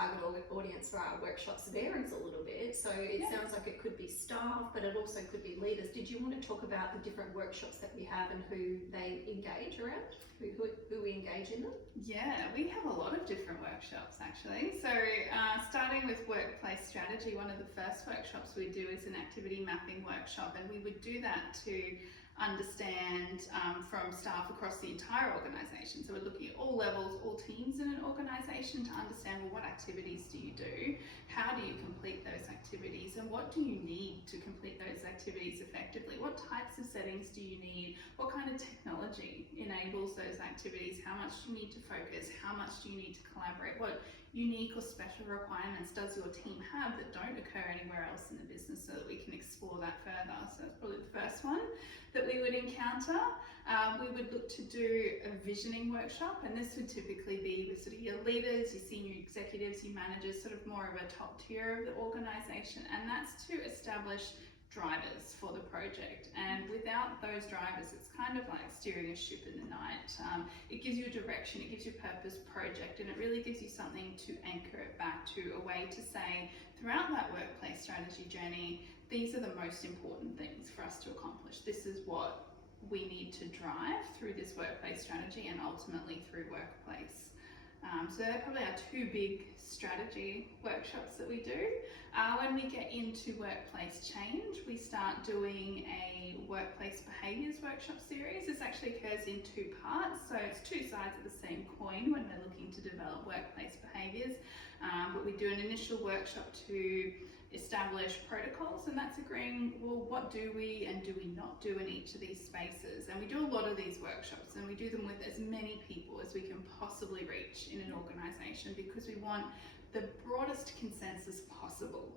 target audience for our workshops varies a little bit. So it sounds like it could be staff, but it also could be leaders. Did you want to talk about the different workshops that we have and who they engage around, who we engage in them? Yeah, we have a lot of different workshops actually. So starting with workplace strategy, one of the first workshops we do is an activity mapping workshop, and we would do that to understand from staff across the entire organisation. So we're looking at all levels, all teams in an organisation to understand, well, what activities do you do? How do you complete those activities? And what do you need to complete those activities effectively? What types of settings do you need? What kind of technology enables those activities? How much do you need to focus? How much do you need to collaborate? What unique or special requirements does your team have that don't occur anywhere else in the business, so that we can explore that further? So that's probably the first one that we would encounter. We would look to do a visioning workshop, and this would typically be with sort of your leaders, your senior executives, your managers, sort of more of a top tier of the organisation, and that's to establish drivers for the project. And without those drivers, it's kind of like steering a ship in the night. It gives you a direction, it gives you a purpose project, and it really gives you something to anchor it back to, a way to say throughout that workplace strategy journey, these are the most important things for us to accomplish. This is what we need to drive through this workplace strategy and ultimately through workplace. So they're probably our two big strategy workshops that we do. When we get into workplace change, we start doing a workplace behaviours workshop series. This actually occurs in two parts, so it's two sides of the same coin when we're looking to develop workplace behaviours. But we do an initial workshop to establish protocols, and that's agreeing, well, what do we and do we not do in each of these spaces? And we do a lot of these workshops, and we do them with as many people as we can possibly reach in an organisation, because we want the broadest consensus possible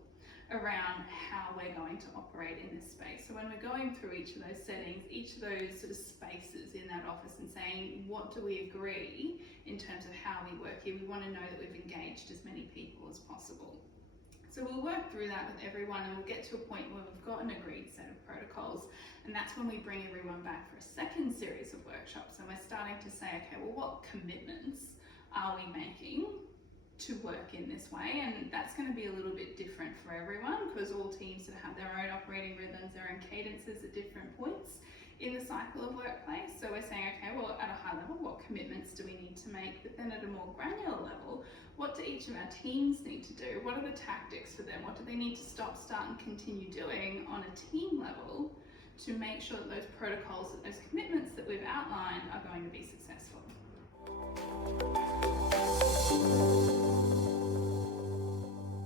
around how we're going to operate in this space. So when we're going through each of those settings, each of those sort of spaces in that office, and saying, what do we agree in terms of how we work here, we want to know that we've engaged as many people as possible. So we'll work through that with everyone, and we'll get to a point where we've got an agreed set of protocols, and that's when we bring everyone back for a second series of workshops, and we're starting to say, okay, well, what commitments are we making to work in this way? And that's going to be a little bit different for everyone, because all teams sort of have their own operating rhythms, their own cadences at different points in the cycle of workplace. So we're saying, okay, well, at a high level, what commitments do we need to make? But then at a more granular level, what do each of our teams need to do? What are the tactics for them? What do they need to stop, start, and continue doing on a team level to make sure that those protocols, that those commitments that we've outlined are going to